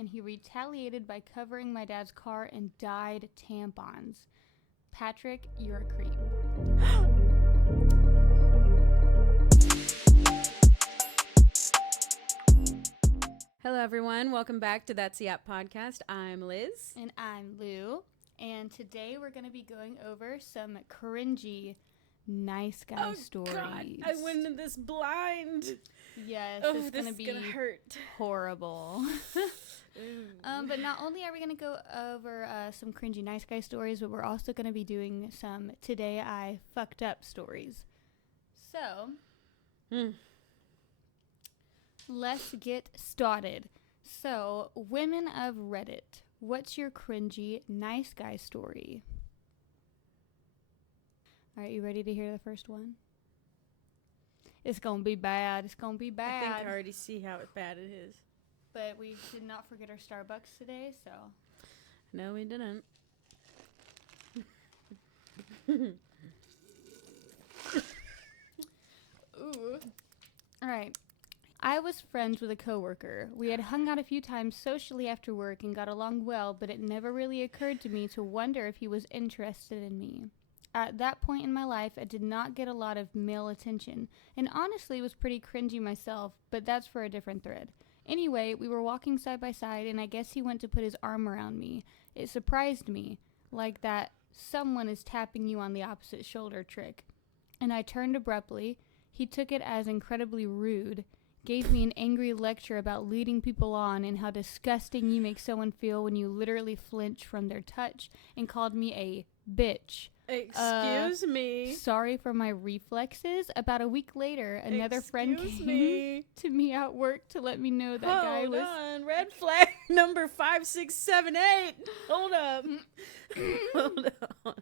and he retaliated by covering my dad's car in dyed tampons. Patrick, you're a creep. Hello, everyone. Welcome back to That's the App podcast. I'm Liz. And I'm Lou. And today we're going to be going over some cringy nice guy stories. God, I went in this blind. Yes, Oh, it's this going to be gonna hurt. Horrible. But not only are we going to go over some cringy nice guy stories, but we're also going to be doing some Today I Fucked Up stories. So, let's get started. So, women of Reddit, what's your cringy nice guy story? All right, you ready to hear the first one? It's going to be bad. It's going to be bad. I think I already see how bad it is. But we did not forget our Starbucks today, so. No, we didn't. Ooh. All right. I was friends with a coworker. We had hung out a few times socially after work and got along well, but it never really occurred to me to wonder if he was interested in me. At that point in my life, I did not get a lot of male attention, and honestly was pretty cringy myself, but that's for a different thread. Anyway, we were walking side by side, and I guess he went to put his arm around me. It surprised me, like that someone is tapping you on the opposite shoulder trick. And I turned abruptly. He took it as incredibly rude, gave me an angry lecture about leading people on and how disgusting you make someone feel when you literally flinch from their touch, and called me a bitch. Excuse me. Sorry for my reflexes. About a week later, another friend came to me at work to let me know that guy was... Hold on. Red flag number 5678. Hold up.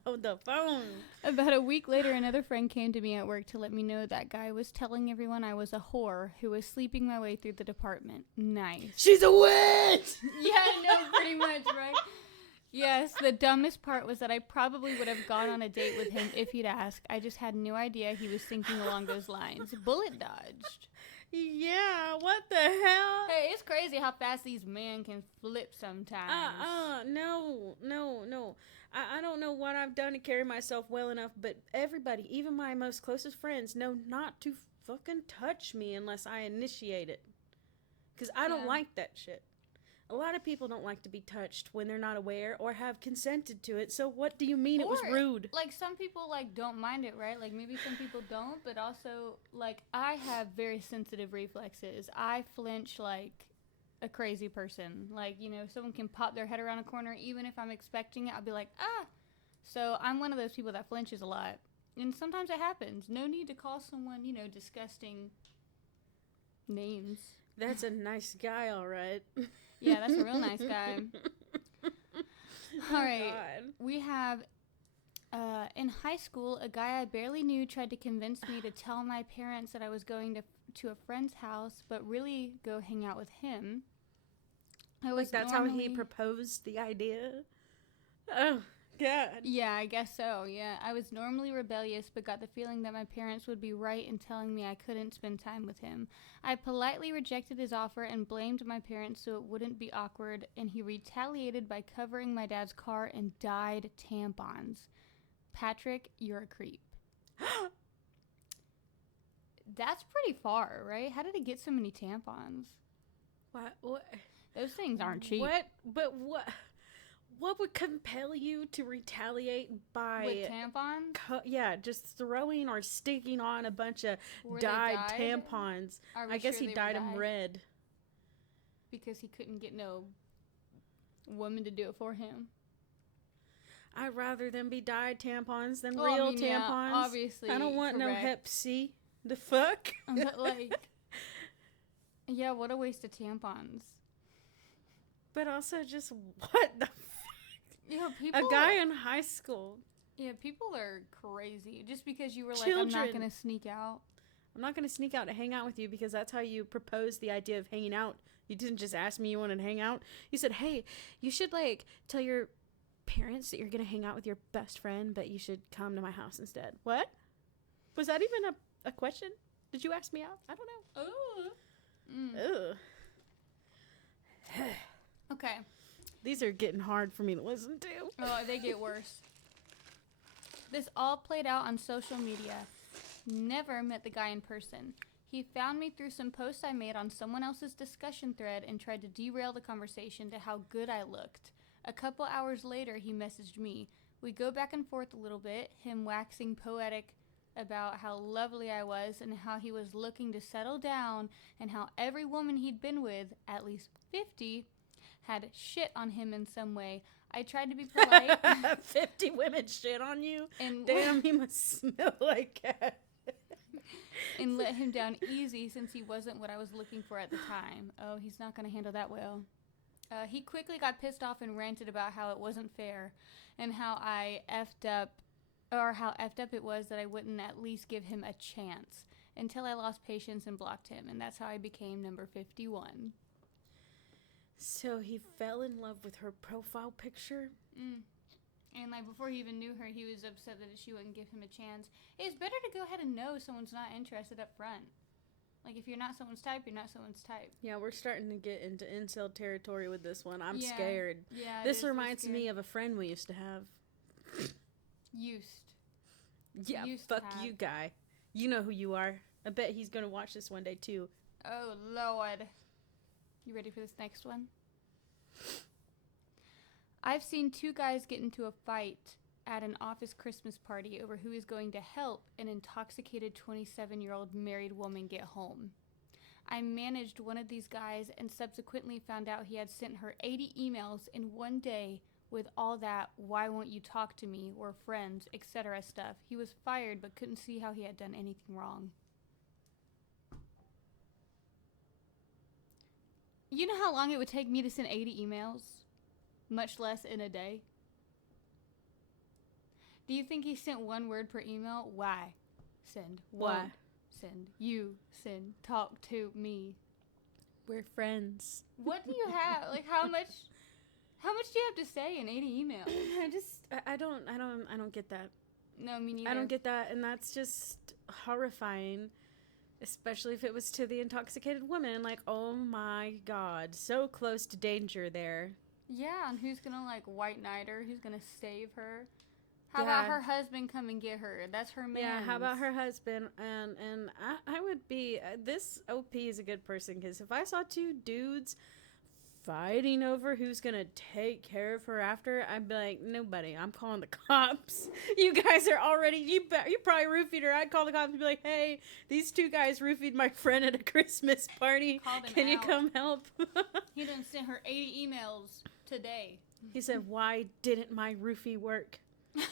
Hold the phone. About a week later, another friend came to me at work to let me know that guy was telling everyone I was a whore who was sleeping my way through the department. Nice. She's a witch! Yeah, no, pretty much, right? Yes, the dumbest part was that I probably would have gone on a date with him if he'd asked. I just had no idea he was thinking along those lines. Bullet dodged. Yeah, what the hell? Hey, it's crazy how fast these men can flip sometimes. No. I don't know what I've done to carry myself well enough, but everybody, even my most closest friends, know not to fucking touch me unless I initiate it. Because I don't like that shit. A lot of people don't like to be touched when they're not aware or have consented to it. So what do you mean it was rude? Like, some people, like, don't mind it, right? Like, maybe some people don't, but also, like, I have very sensitive reflexes. I flinch like a crazy person. Like, you know, someone can pop their head around a corner. Even if I'm expecting it, I'll be like, ah. So I'm one of those people that flinches a lot. And sometimes it happens. No need to call someone, you know, disgusting names. That's a nice guy, all right. Yeah, that's a real nice guy. All right. God. We have, in high school, a guy I barely knew tried to convince me to tell my parents that I was going to a friend's house, but really go hang out with him. That's how he proposed the idea? Oh, God. Yeah, I guess so, yeah. I was normally rebellious, but got the feeling that my parents would be right in telling me I couldn't spend time with him. I politely rejected his offer and blamed my parents so it wouldn't be awkward, and he retaliated by covering my dad's car in dyed tampons. Patrick, you're a creep. That's pretty far, right? How did it get so many tampons? What? Those things aren't cheap. What would compel you to retaliate by... With tampons? Just throwing or sticking on a bunch of dyed tampons. I guess he dyed them red. Because he couldn't get no woman to do it for him. I'd rather them be dyed tampons than real tampons. Yeah, obviously. I don't want no Hep C. The fuck? But, like... Yeah, what a waste of tampons. But also just, what the fuck? Yeah, people... A guy in high school. Yeah, people are crazy. Just because you were Children. like, I'm not going to sneak out. I'm not going to sneak out to hang out with you because that's how you proposed the idea of hanging out. You didn't just ask me you wanted to hang out. You said, hey, you should, like, tell your parents that you're going to hang out with your best friend, but you should come to my house instead. What? Was that even a question? Did you ask me out? I don't know. Ooh. Ugh. Okay. These are getting hard for me to listen to. Oh, they get worse. This all played out on social media. Never met the guy in person. He found me through some posts I made on someone else's discussion thread and tried to derail the conversation to how good I looked. A couple hours later, he messaged me. We go back and forth a little bit, him waxing poetic about how lovely I was and how he was looking to settle down and how every woman he'd been with, at least 50, had shit on him in some way. I tried to be polite. 50 women shit on you? And damn, he must smell like that. And let him down easy since he wasn't what I was looking for at the time. Oh, he's not going to handle that well. He quickly got pissed off and ranted about how it wasn't fair and how I effed up, or how effed up it was that I wouldn't at least give him a chance until I lost patience and blocked him. And that's how I became number 51. So he fell in love with her profile picture? And like before he even knew her, he was upset that she wouldn't give him a chance. It's better to go ahead and know someone's not interested up front. Like if you're not someone's type, you're not someone's type. Yeah, we're starting to get into incel territory with this one. I'm Yeah. scared. Yeah. This reminds me of a friend we used to have. Yeah, Used to fuck have. you, guy. You know who you are. I bet he's gonna watch this one day too. Oh Lord. You ready for this next one? I've seen two guys get into a fight at an office Christmas party over who is going to help an intoxicated 27-year-old married woman get home. I managed one of these guys and subsequently found out he had sent her 80 emails in one day with all that "why won't you talk to me" or "friends," etc. stuff. He was fired but couldn't see how he had done anything wrong. You know how long it would take me to send 80 emails? Much less in a day. Do you think he sent one word per email? Why? Send. Why? Won't. Send. You. Send. Talk to me. We're friends. What do you have? Like how much do you have to say in 80 emails? I don't get that. No, me neither. I don't get that, and that's just horrifying. Especially if it was to the intoxicated woman. Like, oh my God. So close to danger there. Yeah, and who's gonna like white knight her? Who's gonna save her? How about her husband come and get her? That's her man. Yeah, how about her husband? And I would be, this OP is a good person, because if I saw two dudes fighting over who's gonna take care of her after, I'd be like, nobody, I'm calling the cops. You guys are already, you probably roofied her. I'd call the cops and be like, hey, these two guys roofied my friend at a Christmas party. Call them Can you out. come help? He done sent her 80 emails today. He said, why didn't my roofie work? It's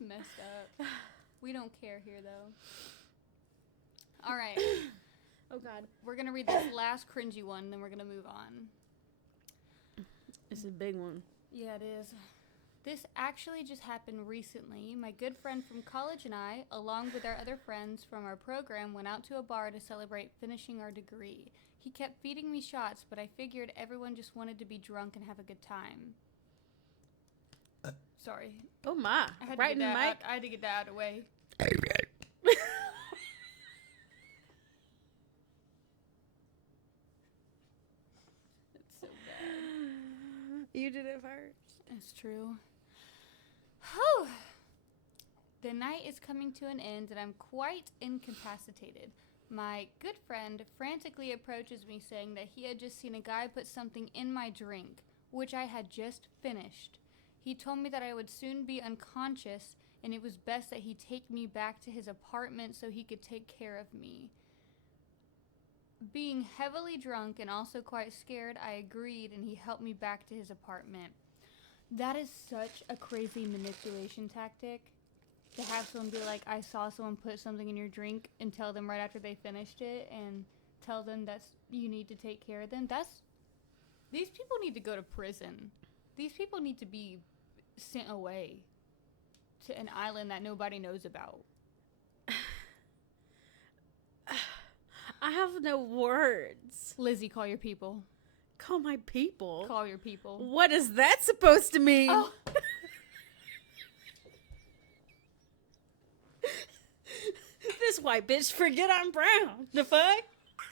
messed up. We don't care here, though. All right. Oh, God. We're going to read this last cringy one, then we're going to move on. It's a big one. Yeah, it is. This actually just happened recently. My good friend from college and I, along with our other friends from our program, went out to a bar to celebrate finishing our degree. He kept feeding me shots, but I figured everyone just wanted to be drunk and have a good time. Sorry. Oh, my. I had Right in the mic. I had to get that out of the way. It's so bad. You did it first. It's true. Whew. The night is coming to an end and I'm quite incapacitated. My good friend frantically approaches me saying that he had just seen a guy put something in my drink, which I had just finished. He told me that I would soon be unconscious and it was best that he take me back to his apartment so he could take care of me. Being heavily drunk and also quite scared, I agreed and he helped me back to his apartment. That is such a crazy manipulation tactic. To have someone be like, I saw someone put something in your drink, and tell them right after they finished it and tell them that you need to take care of them. These people need to go to prison. These people need to be sent away to an island that nobody knows about. I have no words. Lizzie, call your people. Call my people? Call your people. What is that supposed to mean? Oh. This white bitch forget I'm brown. The fuck?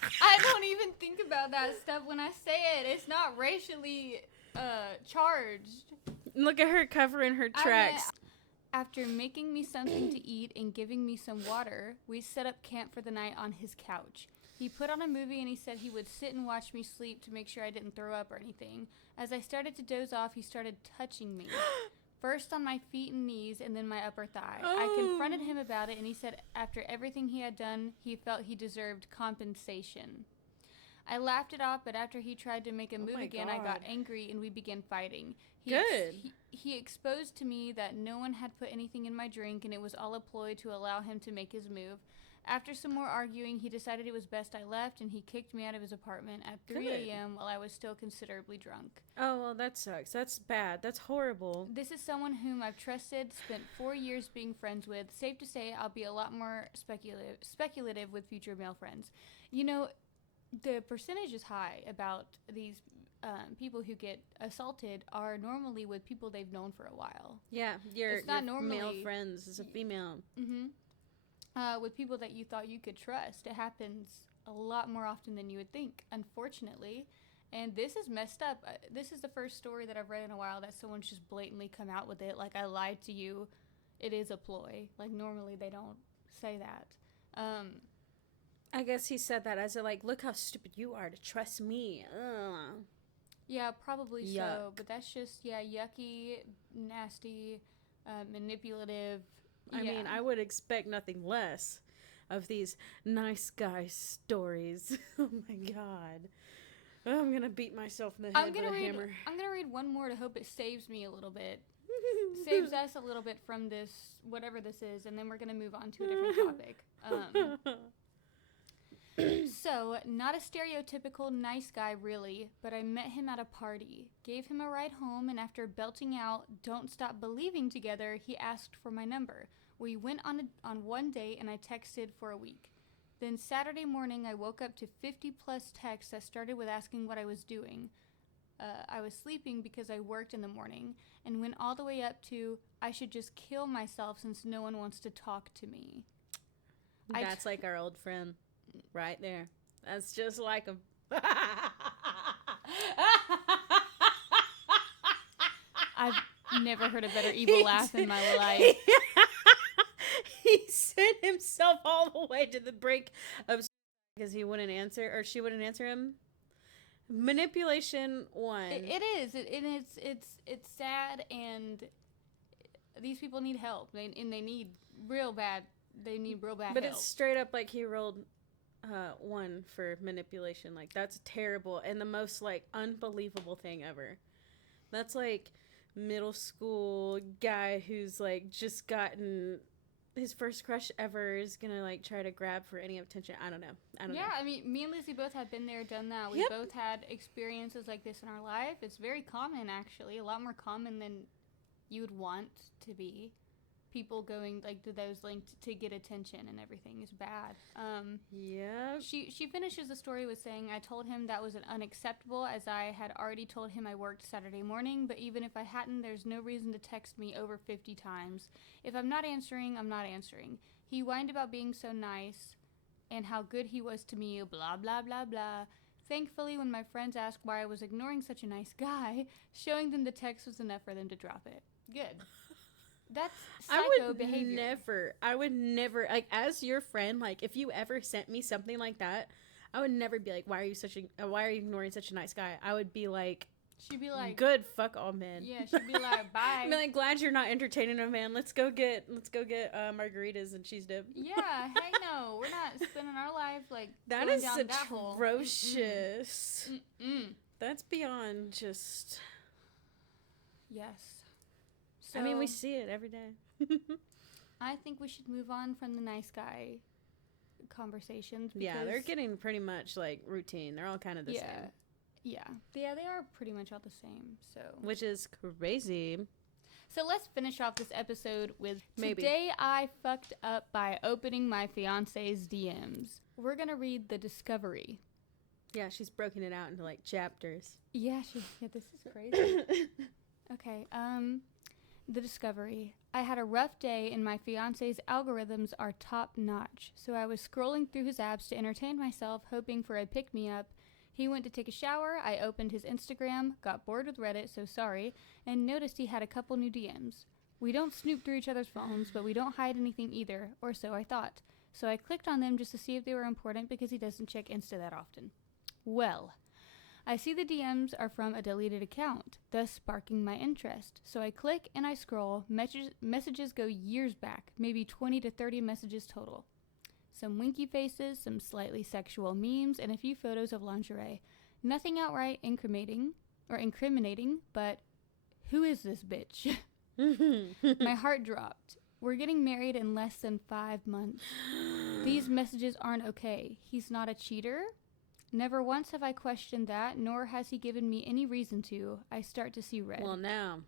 I don't even think about that stuff when I say it. It's not racially charged. Look at her covering her tracks. After making me something to eat and giving me some water, we set up camp for the night on his couch. He put on a movie and he said he would sit and watch me sleep to make sure I didn't throw up or anything. As I started to doze off, he started touching me. First on my feet and knees and then my upper thigh. I confronted him about it and he said after everything he had done, he felt he deserved compensation. I laughed it off, but after he tried to make a move again, I got angry and we began fighting. He exposed to me that no one had put anything in my drink and it was all a ploy to allow him to make his move. After some more arguing, he decided it was best I left and he kicked me out of his apartment at 3 a.m. while I was still considerably drunk. Oh, well, that sucks. That's bad. That's horrible. This is someone whom I've trusted, spent 4 years being friends with. Safe to say, I'll be a lot more speculative with future male friends. You know, the percentage is high about these people who get assaulted are normally with people they've known for a while. Yeah, your male friends is a female. With people that you thought you could trust. It happens a lot more often than you would think, unfortunately. And this is messed up. This is the first story that I've read in a while that someone's just blatantly come out with it. Like, I lied to you. It is a ploy. Like, normally they don't say that. I guess he said that as a, like, look how stupid you are to trust me. Ugh. Yeah, probably so. But that's just, yucky, nasty, manipulative. I mean, I would expect nothing less of these nice guy stories. Oh, my God. I'm going to beat myself in the head with a hammer. I'm going to read one more to hope it saves me a little bit. Saves us a little bit from this, whatever this is, and then we're going to move on to a different topic. So, not a stereotypical nice guy, really, but I met him at a party, gave him a ride home, and after belting out, "Don't Stop Believing" together, he asked for my number. We went on one date, and I texted for a week. Then Saturday morning, I woke up to 50-plus texts that started with asking what I was doing. I was sleeping because I worked in the morning, and went all the way up to, I should just kill myself since no one wants to talk to me. That's like our old friend. Right there. That's just like him. I've never heard a better evil laugh in my life. He sent himself all the way to the brink of because he wouldn't answer, or she wouldn't answer him. Manipulation 1. It is. It's sad, and these people need help. They need real bad help. But it's straight up like he rolled 1 for manipulation. Like, that's terrible and the most, like, unbelievable thing ever. That's like middle school guy who's, like, just gotten his first crush ever is gonna, like, try to grab for any attention. I don't know. Yeah, I mean, me and Lizzie both have been there, done that. We both had experiences like this in our life. It's very common, actually. A lot more common than you would want to be. People going, like, to those links to get attention and everything is bad. Yeah. She finishes the story with saying, I told him that was unacceptable as I had already told him I worked Saturday morning, but even if I hadn't, there's no reason to text me over 50 times. If I'm not answering, I'm not answering. He whined about being so nice and how good he was to me, blah, blah, blah, blah. Thankfully, when my friends asked why I was ignoring such a nice guy, showing them the text was enough for them to drop it. Good. That's psycho behavior. I would never, like, as your friend, like, if you ever sent me something like that, I would never be like, why are you ignoring such a nice guy? I would be like, she'd be like, good, fuck all men. Yeah, she'd be like, bye. I'd be like, glad you're not entertaining a man. Let's go get margaritas and cheese dip. Yeah, heck no. We're not spending our life, like, that is down that hole. atrocious. That's beyond just. Yes. So, I mean, we see it every day. I think we should move on from the nice guy conversations. Yeah, they're getting pretty much, like, routine. They're all kind of the same. Yeah, they are pretty much all the same. So, which is crazy. So let's finish off this episode with Maybe. Today I fucked up by opening my fiance's DMs. We're gonna read the discovery. Yeah, she's broken it out into, like, chapters. Yeah, this is crazy. Okay, The discovery. I had a rough day and my fiancé's algorithms are top notch, so I was scrolling through his apps to entertain myself, hoping for a pick-me-up. He went to take a shower, I opened his Instagram, got bored with Reddit, so sorry, and noticed he had a couple new DMs. We don't snoop through each other's phones, but we don't hide anything either, or so I thought. So I clicked on them just to see if they were important because he doesn't check Insta that often. Well, I see the DMs are from a deleted account, thus sparking my interest. So I click and I scroll. Messages go years back, maybe 20 to 30 messages total. Some winky faces, some slightly sexual memes, and a few photos of lingerie. Nothing outright incriminating, but who is this bitch? My heart dropped. We're getting married in less than 5 months. These messages aren't okay. He's not a cheater. Never once have I questioned that, nor has he given me any reason to. I start to see red. Well, now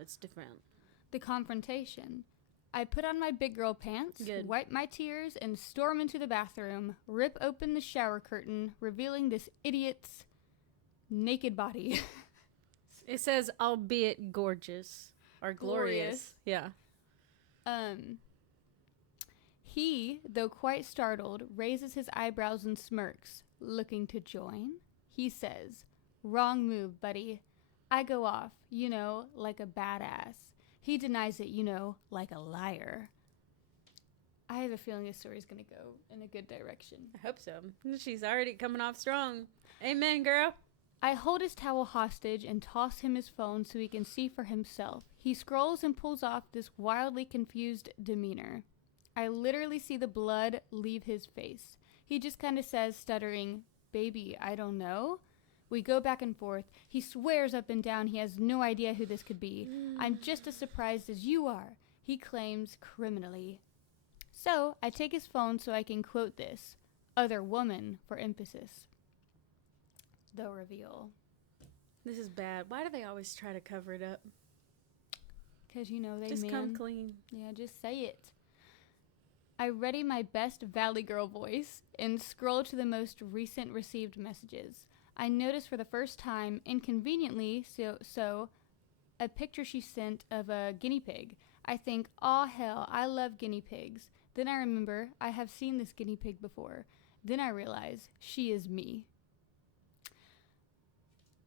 it's different. The confrontation. I put on my big girl pants, wipe my tears, and storm into the bathroom, rip open the shower curtain, revealing this idiot's naked body. It says, albeit gorgeous. Or glorious. Yeah. He, though quite startled, raises his eyebrows and smirks. Looking to join? He says, wrong move, buddy. I go off, like a badass. He denies it, like a liar. I have a feeling this story's going to go in a good direction. I hope so. She's already coming off strong. Amen, girl. I hold his towel hostage and toss him his phone so he can see for himself. He scrolls and pulls off this wildly confused demeanor. I literally see the blood leave his face. He just kind of says, stuttering, "Baby, I don't know." We go back and forth. He swears up and down he has no idea who this could be. I'm just as surprised as you are, he claims criminally. So I take his phone so I can quote this. Other woman, for emphasis. The reveal. This is bad. Why do they always try to cover it up? Because, they just come clean. Yeah, just say it. I ready my best Valley Girl voice and scroll to the most recent received messages. I notice for the first time, inconveniently, so a picture she sent of a guinea pig. I think, aw hell, I love guinea pigs. Then I remember I have seen this guinea pig before. Then I realize she is me.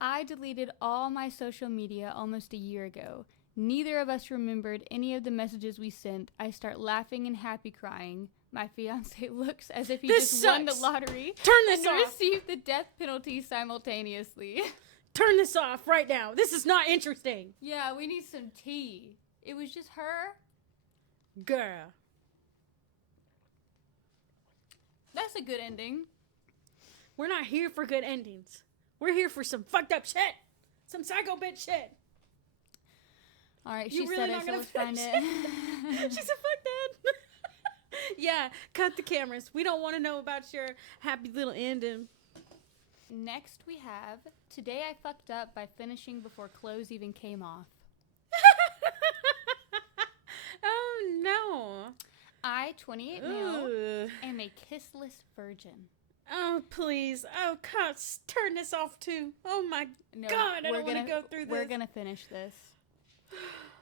I deleted all my social media almost a year ago. Neither of us remembered any of the messages we sent. I start laughing and happy crying. My fiancé looks as if he just won the lottery. Turn this and off. received the death penalty simultaneously. Turn this off right now. This is not interesting. Yeah, we need some tea. It was just her. Girl. That's a good ending. We're not here for good endings. We're here for some fucked up shit. Some psycho bitch shit. All right, she said it, so let's find it. She said, fuck that. Yeah, cut the cameras. We don't want to know about your happy little ending. Next we have, today I fucked up by finishing before clothes even came off. Oh, no. I, 28 male, am a kissless virgin. Oh, please. Oh, God, turn this off, too. Oh, my God, I don't want to go through this. We're going to finish this.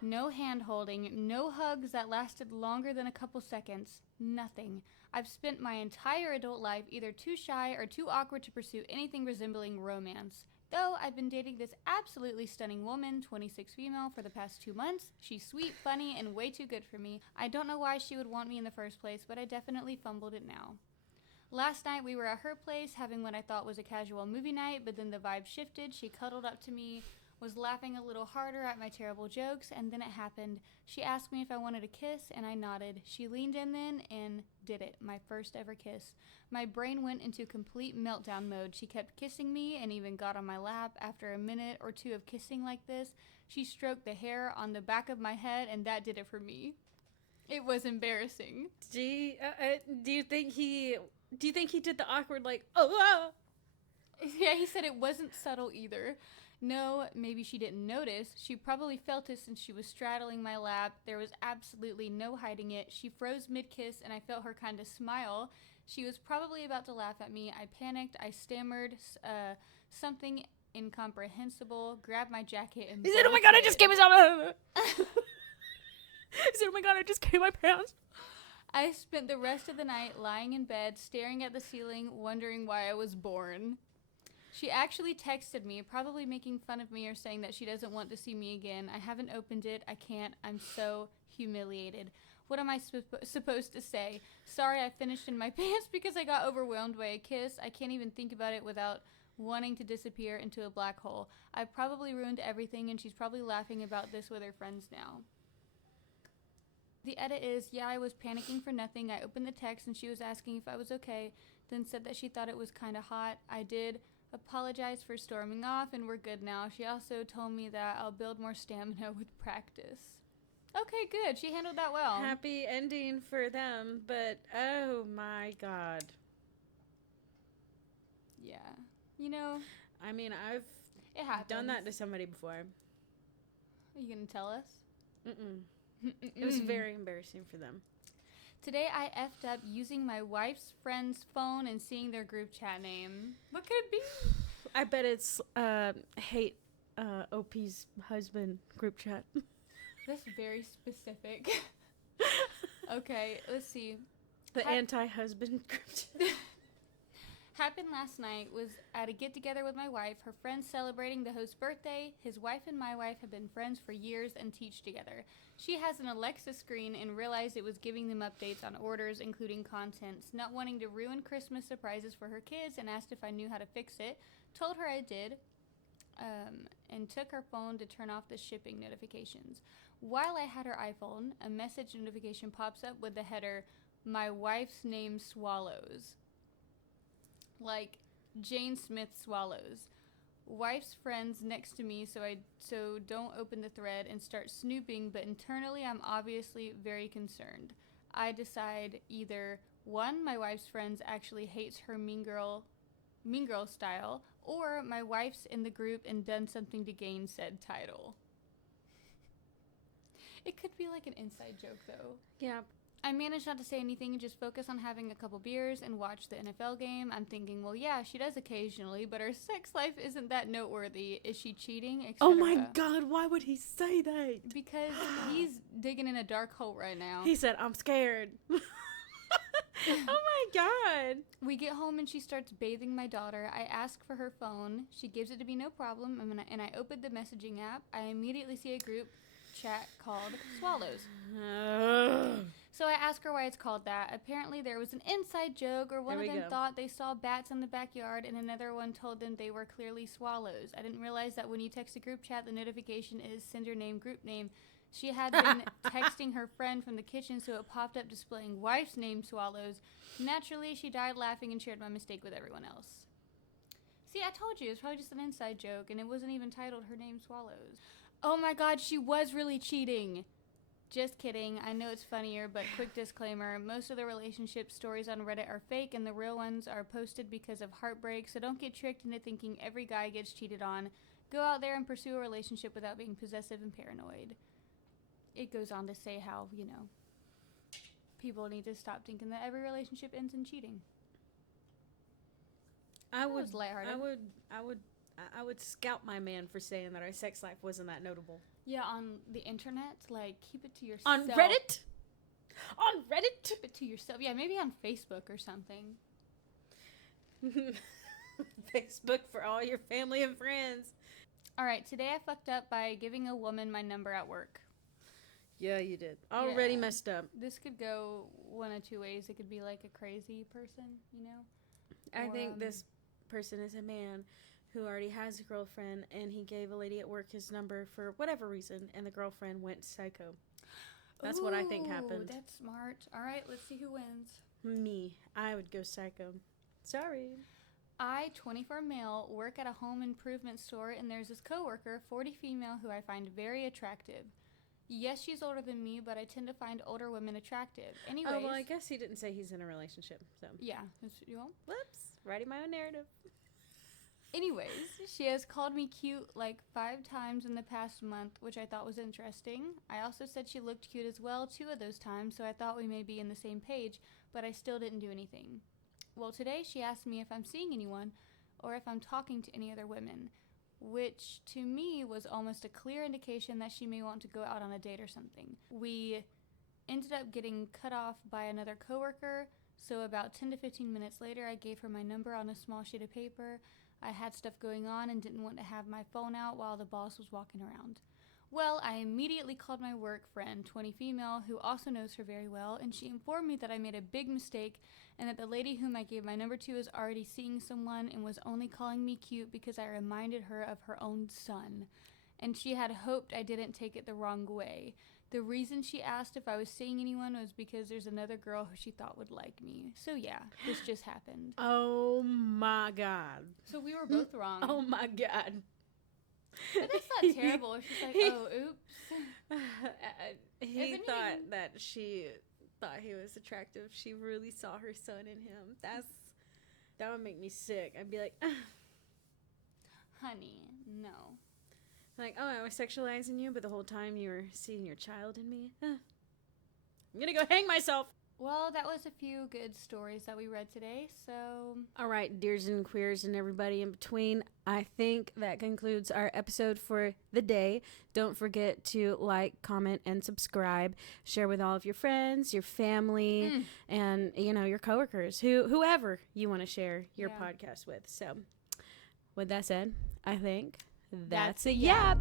No hand-holding, no hugs that lasted longer than a couple seconds, nothing. I've spent my entire adult life either too shy or too awkward to pursue anything resembling romance. Though I've been dating this absolutely stunning woman, 26 female, for the past 2 months. She's sweet, funny, and way too good for me. I don't know why she would want me in the first place, but I definitely fumbled it now. Last night we were at her place having what I thought was a casual movie night, but then the vibe shifted. She cuddled up to me, was laughing a little harder at my terrible jokes, and then it happened. She asked me if I wanted a kiss, and I nodded. She leaned in then and did it, my first ever kiss. My brain went into complete meltdown mode. She kept kissing me and even got on my lap. After a minute or two of kissing like this, she stroked the hair on the back of my head, and that did it for me. It was embarrassing. Do you think he did the awkward, like, oh? Yeah, he said it wasn't subtle either. No, maybe she didn't notice. She probably felt it since she was straddling my lap. There was absolutely no hiding it. She froze mid-kiss, and I felt her kind of smile. She was probably about to laugh at me. I panicked. I stammered something incomprehensible, grabbed my jacket and He said, "Oh my god, I just came myself." He said, "Oh my god, I just came my pants." I spent the rest of the night lying in bed, staring at the ceiling, wondering why I was born. She actually texted me, probably making fun of me or saying that she doesn't want to see me again. I haven't opened it. I can't. I'm so humiliated. What am I supposed to say? Sorry, I finished in my pants because I got overwhelmed by a kiss. I can't even think about it without wanting to disappear into a black hole. I probably ruined everything, and she's probably laughing about this with her friends now. The edit is, yeah, I was panicking for nothing. I opened the text and she was asking if I was okay, then said that she thought it was kind of hot. I did apologize for storming off and we're good now. She also told me that I'll build more stamina with practice. Okay, good. She handled that well. Happy ending for them, but oh my god. Yeah. You know, I mean, I've it happens. done that to somebody before. Are you going to tell us? Mm-mm. It was very embarrassing for them. Today I effed up using my wife's friend's phone and seeing their group chat name. What could it be? I bet it's hate OP's husband group chat. That's very specific. Okay, let's see. The anti-husband group chat. Happened last night, was at a get-together with my wife, her friends celebrating the host's birthday. His wife and my wife have been friends for years and teach together. She has an Alexa screen and realized it was giving them updates on orders, including contents, not wanting to ruin Christmas surprises for her kids, and asked if I knew how to fix it. Told her I did, and took her phone to turn off the shipping notifications. While I had her iPhone, a message notification pops up with the header, "My wife's name swallows." Like Jane Smith swallows. Wife's friends next to me, so don't open the thread and start snooping, but internally I'm obviously very concerned. I decide either 1, my wife's friends actually hates her mean girl style, or my wife's in the group and done something to gain said title. It could be like an inside joke though. Yeah. I managed not to say anything and just focus on having a couple beers and watch the NFL game. I'm thinking, well, yeah, she does occasionally, but her sex life isn't that noteworthy. Is she cheating? Et Oh my god, why would he say that? Because he's digging in a dark hole right now. He said, "I'm scared." Oh my god. We get home and she starts bathing my daughter. I ask for her phone. She gives it to me, no problem, and I open the messaging app. I immediately see a group chat called Swallows. So I ask her why it's called that. Apparently there was an inside joke, or one of them thought they saw bats in the backyard and another one told them they were clearly swallows. I didn't realize that when you text a group chat, the notification is sender name, group name. She had been texting her friend from the kitchen, so it popped up displaying wife's name swallows. Naturally, she died laughing and shared my mistake with everyone else. See, I told you, it's probably just an inside joke, and it wasn't even titled her name swallows. Oh my god, she was really cheating. Just kidding. I know it's funnier, but quick disclaimer. Most of the relationship stories on Reddit are fake, and the real ones are posted because of heartbreak, so don't get tricked into thinking every guy gets cheated on. Go out there and pursue a relationship without being possessive and paranoid. It goes on to say how, people need to stop thinking that every relationship ends in cheating. I was lighthearted. I would scout my man for saying that our sex life wasn't that notable. Yeah, on the internet, keep it to yourself. On Reddit? On Reddit? Keep it to yourself. Yeah, maybe on Facebook or something. Facebook for all your family and friends. All right, today I fucked up by giving a woman my number at work. Yeah, you did. Already messed up. This could go one of two ways. It could be like a crazy person, I think this person is a man who already has a girlfriend, and he gave a lady at work his number for whatever reason, and the girlfriend went psycho. That's what I think happened. That's smart. All right, let's see who wins. Me. I would go psycho. Sorry. I, 24 male, work at a home improvement store, and there's this coworker, 40 female, who I find very attractive. Yes, she's older than me, but I tend to find older women attractive. Anyways. Oh, well, I guess he didn't say he's in a relationship, so. Yeah. Whoops. Writing my own narrative. Anyways, she has called me cute 5 times in the past month, which I thought was interesting. I also said she looked cute as well 2 of those times, so I thought we may be in the same page, but I still didn't do anything. Well, today she asked me if I'm seeing anyone or if I'm talking to any other women. which to me was almost a clear indication that she may want to go out on a date or something. We ended up getting cut off by another coworker, so about 10 to 15 minutes later, I gave her my number on a small sheet of paper. I had stuff going on and didn't want to have my phone out while the boss was walking around. Well, I immediately called my work friend, 20 female, who also knows her very well, and she informed me that I made a big mistake and that the lady whom I gave my number to is already seeing someone and was only calling me cute because I reminded her of her own son. And she had hoped I didn't take it the wrong way. The reason she asked if I was seeing anyone was because there's another girl who she thought would like me. So yeah, this just happened. Oh my God. So we were both wrong. Oh my God. But that's not terrible. It's just like, oh, oops. He thought that she thought he was attractive. She really saw her son in him. That would make me sick. I'd be like, honey, no. like, oh, I was sexualizing you, but the whole time you were seeing your child in me. I'm gonna go hang myself. Well, that was a few good stories that we read today, so... All right, dears and queers and everybody in between, I think that concludes our episode for the day. Don't forget to like, comment, and subscribe. Share with all of your friends, your family, and, your coworkers, whoever you want to share your podcast with. So, with that said, I think that's a yap.